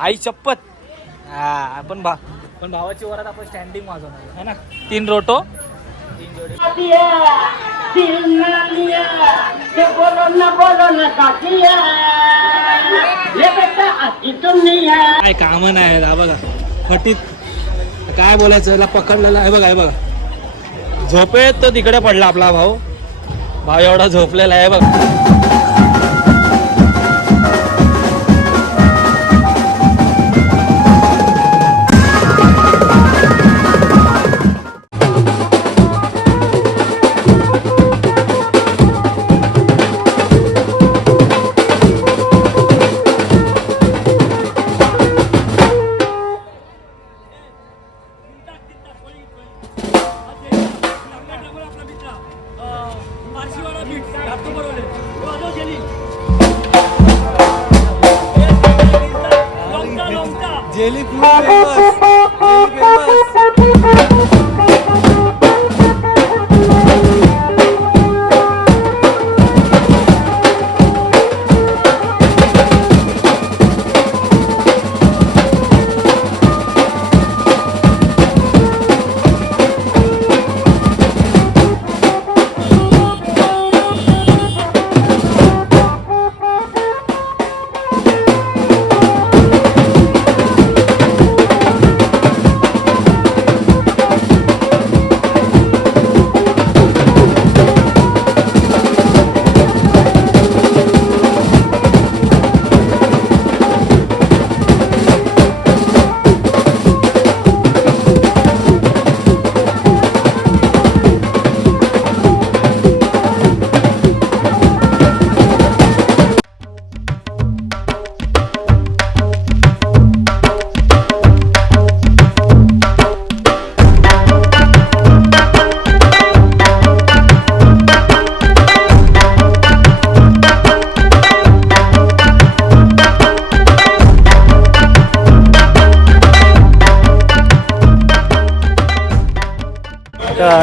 आई शपथ. हा पण भावाची वरात आपण स्टँडिंग वाजवणार है ना. 3 रोटो 3 जोडी. काय काम नाही हा बघा फटीत काय बोलायचं याला पकडलेलं आहे बघा. बघा झोपेत तो तिकडे पडला आपला भाऊ एवढा झोपलेला आहे बघ. जेली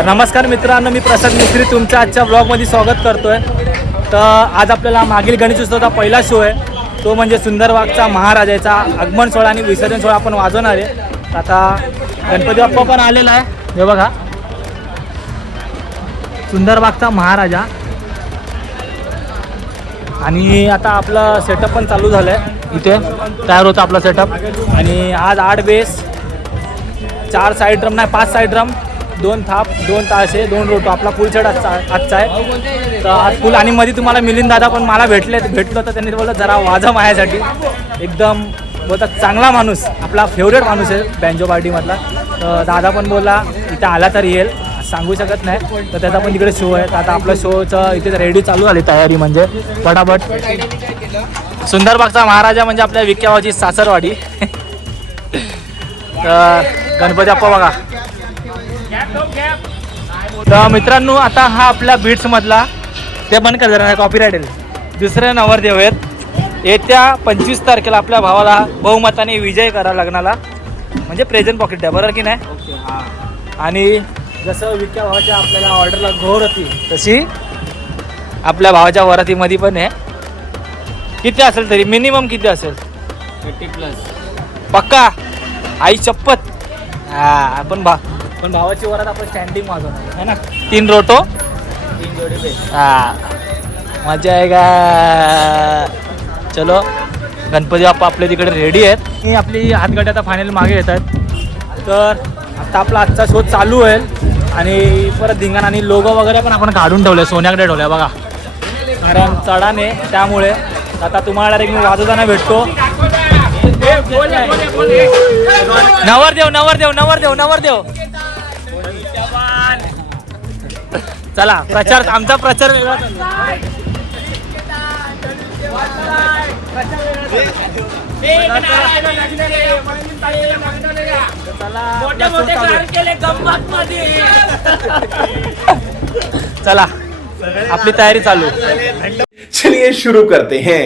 नमस्कार मित्रांनो, मी प्रसाद मिस्त्री तुमच्या आजच्या ब्लॉगमध्ये स्वागत करतोय. तर आज आपल्याला मागील गणेशोत्सवाचा पहिला शो आहे, तो म्हणजे सुंदरबागचा महाराजाचा आगमन सोहळा आणि विसर्जन सोहळा आपण वाजवणार आहे. आता गणपती बाप्पा पण आलेला आहे, हे बघा सुंदरबागचा महाराजा. आणि आता आपलं सेटअप पण चालू झालं आहे, इथे तयार होतं आपला सेटअप. आणि आज 8 बेस 4 साईड ड्रम नाही 5 साईड ड्रम 2 थाप 2 ताशे 2 रोटो आपला फुल सेट आजचा आहे. तर आज फुल. आणि मध्ये तुम्हाला मिलिंद दादा पण मला भेटलो तर त्यांनी बोललं जरा वाजा माझ्यासाठी. एकदम बोलतात चांगला माणूस, आपला फेवरेट माणूस आहे बँजो पार्टीमधला. तर दादा पण बोलला इथं आला तर येईल, सांगू शकत नाही. तर त्याचा पण तिकडे शो आहे. तर आता आपलं शोचं इथे रेडी चालू झाली तयारी, म्हणजे फटाफट. सुंदरबागचा महाराजा म्हणजे आपल्या विक्यावाची सासरवाडी. तर गणपती बाप्पा बघा. तर मित्रांनो, आता हा आपल्या बीट्समधला ते बंद कर जरा कॉपीराईट येईल. दुसरे नवरदेव आहेत. येत्या 25 तारखेला आपल्या भावाला बहुमताने विजय करा लग्नाला, म्हणजे प्रेझेंट पॉकेट द्या, बरोबर की नाही. आणि जसं विक्या भावाच्या आपल्याला ऑर्डरला घोर होती तशी आपल्या भावाच्या वरातीमध्ये पण आहे. किती असेल तरी मिनिमम किती असेल 80+ पक्का. आई शपथ. हा पण भावाची वरात आपण स्टँडिंग वाजवणार है ना. 3 रोटो 3 जोडी बेस. हा मजा आहे का. चलो गणपती बाप्पा आपल्या तिकडे रेडी आहेत. ही आपली हातगाडी आता फायनल मागे येत आहेत. तर आता आपला आजचा शो चालू होईल. आणि परत धिंगाण आणि लोगो वगैरे पण आपण काढून ठेवले, सोन्याकडे ठेवले बघा, कारण चढाने त्यामुळे. आता तुम्हाला एक मी वाजवताना भेटतो. नवरदेव चला प्रचार, आमचा प्रचार वेगळा. चला आपली तयारी चालू. चलिए शुरू करते हैं.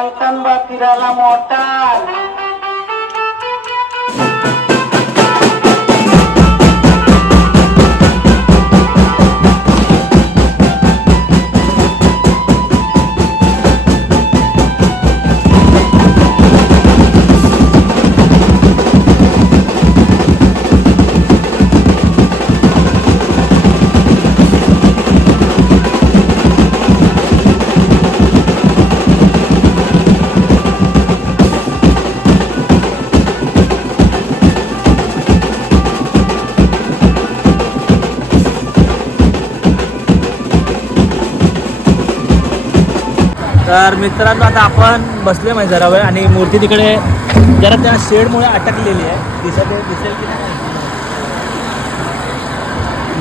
मायतन फिरायला मोठा तर मित्रांनो आता आपण बसले माहिती जरा वेळ आणि मूर्ती तिकडे जरा त्या शेडमुळे अटकलेली आहे. दिसेल की नाही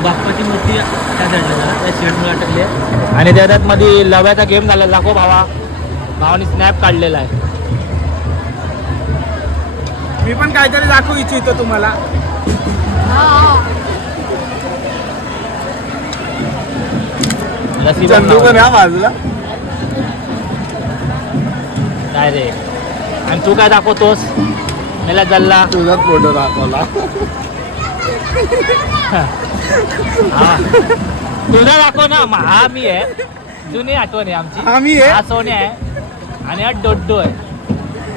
बाप्पाची मूर्ती त्या साईडला जरा त्या शेडमुळे अटकली आहे आणि त्याच्यात मध्ये लव्याचा गेम झाला. दाखव भावाने स्नॅप काढलेला आहे. मी पण काहीतरी दाखवू इच्छितो तुम्हाला. चंदू पण या बाजूला काय रे आणि तू काय दाखवतोस मला जल्ला तुझाच फोटो दाखवला. हा तुझा दाखव ना. हा मी आहे. जुनी आठवण आहे आमची. हा मी आहे. हा सोन्या आहे आणि हा डोड्डो आहे.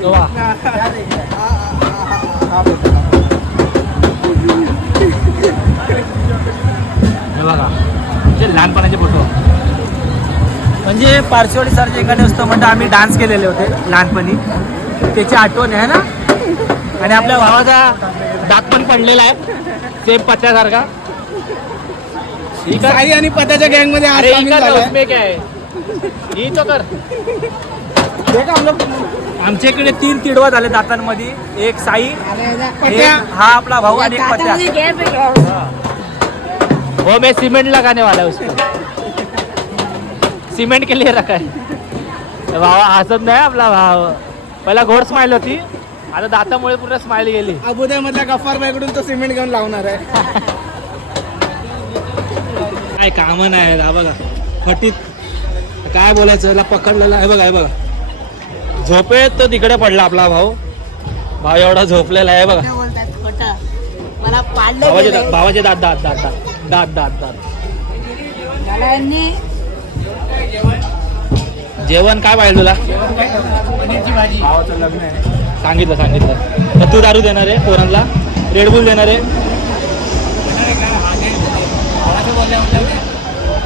तो वा. हे बघा ते लहानपणाचे फोटो म्हणजे पार्श्ववाडी सर एखादे असतं म्हणजे आम्ही डान्स केलेले होते लहानपणी त्याची आठवण आहे ना. आणि आपल्या भावाचा दात पण पडलेला आहे सेम पत्त्यासारखा. ठीक आहे. साई आणि पत्याच्या गँग मध्ये अरे उसमें क्या है ही तो कर. आमच्या इकडे 3 तिडवा झाले दातांमध्ये. एक साई एक हा आपला भाऊ आणि एक पत्या. वो मैं सीमेंट लगाने वाला है उसको. सीमेंट के लिए रखा है. भावा हसत नाही आपला भाव. पहिला घोड स्माइल होती आता दातामुळे पूर्ण स्माइल गेली. अबुदा मधल्या गफ्फार बाईकडून तो सिमेंट घेऊन लावणार आहे. काय काम नाही हा बघा फटीत काय बोलायचं याला पकडलेला आहे बघा. हे बघा झोपेत तो तिकडे पडला आपला भाऊ एवढा झोपलेला आहे बघा. मला भावाचे दात दात दात दात दात दात दात. जेवण काय पाहिजे तुला. भावाचं लग्न आहे. सांगितलं तर तू दारू देणार आहे पोरांना. रेडबुल देणार आहे.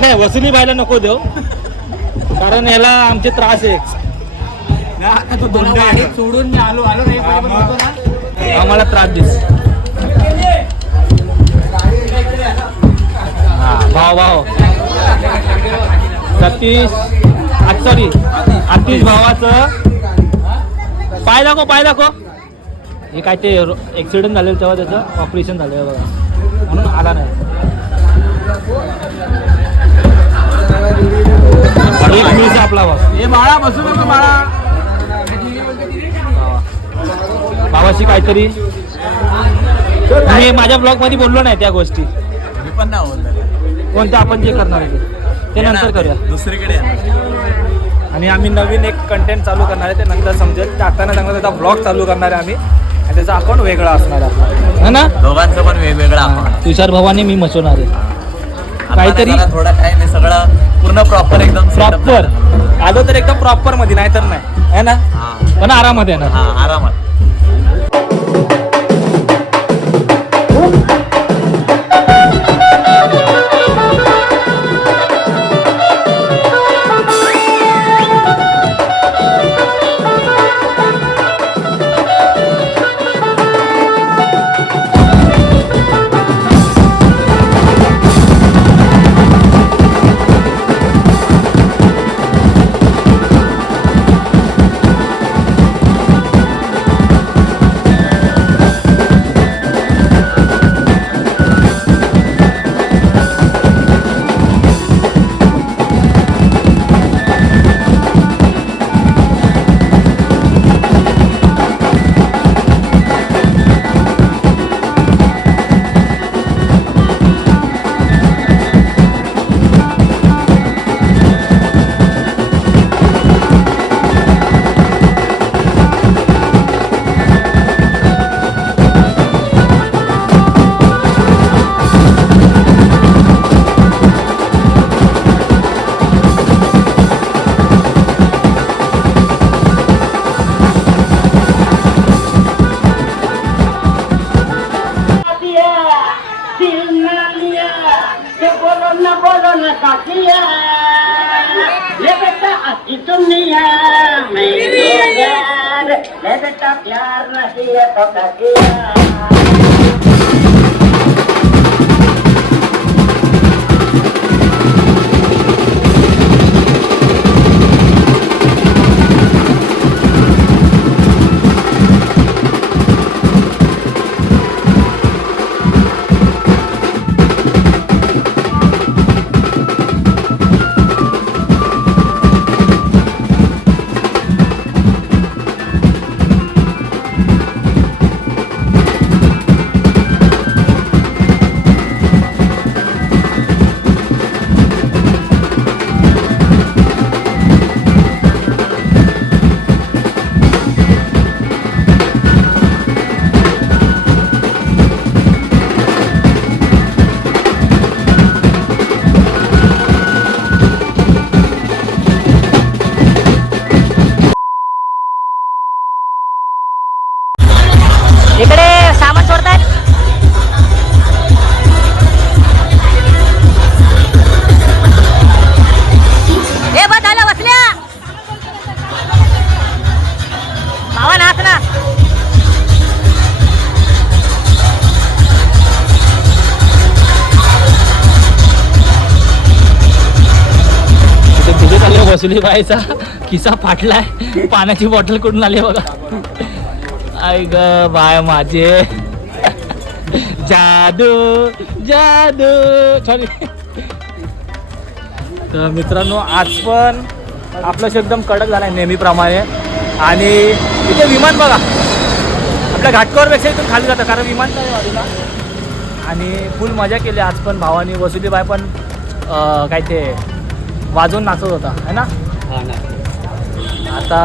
नाही वसुली व्हायला नको देऊ कारण याला आमचे त्रास आहे. सोडून मी आलो आम्हाला त्रास दिस. हा भाव सतीश सॉरी आतिश भावाचं पाय दाखव. हे काय ते ॲक्सिडेंट झालेलं तेव्हा त्याचं ऑपरेशन झालं बघा म्हणून आला नाही. एक मिळचा आपला भाव. हे बाळा बसू नको बाळा. भावाशी काहीतरी मी माझ्या ब्लॉग मध्ये बोललो नाही त्या गोष्टी. मी पण नाही बोललो. कोणतं आपण जे करणार आहे ते नंतर करूया दुसरीकडे. आणि आम्ही नवीन एक कंटेंट चालू करणार आहे ते नंतर समजेल. टाकताना चांगला त्याचा ब्लॉग चालू करणार आहे आम्ही आणि त्याचा अकाउंट वेगळा असणार आहे है ना. दोघांचं पण वेगवेगळा अकाउंट. तुषार भावाने मी मचवणार आहे काहीतरी. थोडा टाइम आहे सगळं पूर्ण प्रॉपर एकदम प्रॉपर आलो तर एकदम प्रॉपर मध्ये नाही तर नाही है ना. पण आरामात येणार. हा आरामात. के बोलो न काकिया ले बेटा अच्छी दुनिया मेरी यार ले बेटा प्यार नहीं है तो काकिया इकडे सामान सोडतात. हे बघ झालं बसल्या भावा नाच ना. तिथे चालले वसुली बाईचा किस्सा फाटलाय. पाण्याची बॉटल कुठून आली बघा. आई ग बाय माझे जादू जादू सॉरी. तर मित्रांनो आज पण आपलं शो एकदम कडक झाला आहे नेहमीप्रमाणे. आणि इथे विमान बघा आपल्या घाटकोरपेक्षा इथून खाली जातं कारण विमान नाही बाजूला. आणि फुल मजा केली आज पण. भावानी वसुलीबाई पण काय ते वाजवून नाचत होता है ना. आता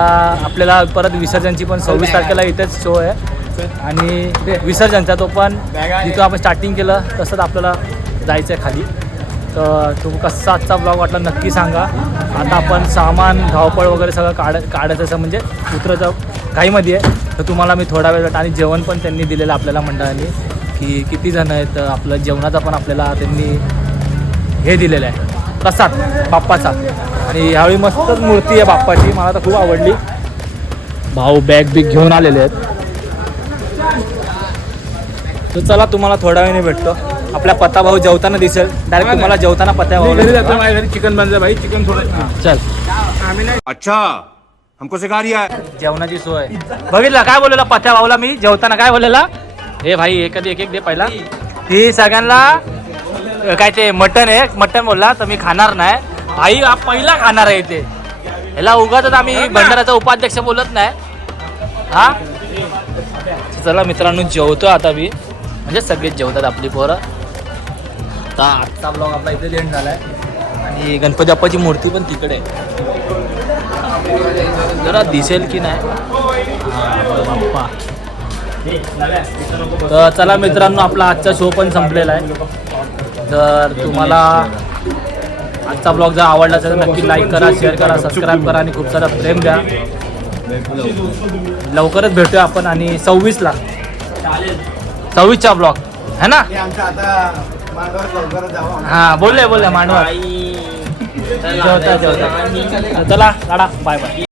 आपल्याला परत विसर्जनची पण 26 तारखेला इथेच शो आहे. आणि ते विसर्जनचा तो पण जिथं आपण स्टार्टिंग केलं तसंच आपल्याला जायचं आहे खाली. तर तो कसा आजचा ब्लॉग वाटला नक्की सांगा. आता आपण सामान धावपळ वगैरे सगळं काढायचं असं म्हणजे उतरायचं घाईमध्ये आहे. तर तुम्हाला मी थोडा वेळ आणि जेवण पण त्यांनी दिलेलं आपल्याला मंडळाने की किती जण आहेत. आपलं जेवणाचा पण आपल्याला त्यांनी हे दिलेलं आहे प्रसाद बाप्पाचा. आणि ह्यावेळी मस्तच मूर्ती आहे बाप्पाची. मला तर खूप आवडली. भाऊ बॅग बिग घेऊन आलेले आहेत. तर चला तुम्हाला थोड्या वेळाने भेटतो. आपल्या पत्ता भाऊ जेवताना दिसेल. डायरेक्ट तुम्हाला जेवताना पत्ता भाऊ घरी जातो. माझ्या घरी चिकन बनलं भाई. चिकन थोडं चल. अच्छा हमको सिखा रिया है. जेवणाची सोय बघितलं काय बोललेला पत्या भाऊला मी जेवताना काय बोललेला. हे भाई एखादी एक दे पहिला. ती सगळ्यांना काय ते मटन आहे मटन बोलला तर मी खाणार नाही. भाई हा पहिला खाणार आहे इथे. ह्याला उगाच आम्ही भंडाराचा उपाध्यक्ष बोलत नाही हा. चला मित्रांनो जेवतो आता मी. म्हणजे सगळेच जेवतात आपली पोरं. आता आजचा ब्लॉग आपला इथे एंड झाला आहे. आणि गणपती बाप्पाची मूर्ती पण तिकडे आहे. जरा दिसेल की नाही बाप्पा. तर चला मित्रांनो आपला आजचा शो पण संपलेला आहे. तर तुम्हाला आजचा ब्लॉग जर आवडला असेल तर नक्की लाईक करा शेअर करा सबस्क्राईब करा आणि खूप सारा प्रेम द्या. लवकरच भेटूया आपण. आणि 26ला 26चा ब्लॉग है ना. हां बोलले मांडवा जेवता. चला काढा बाय बाय.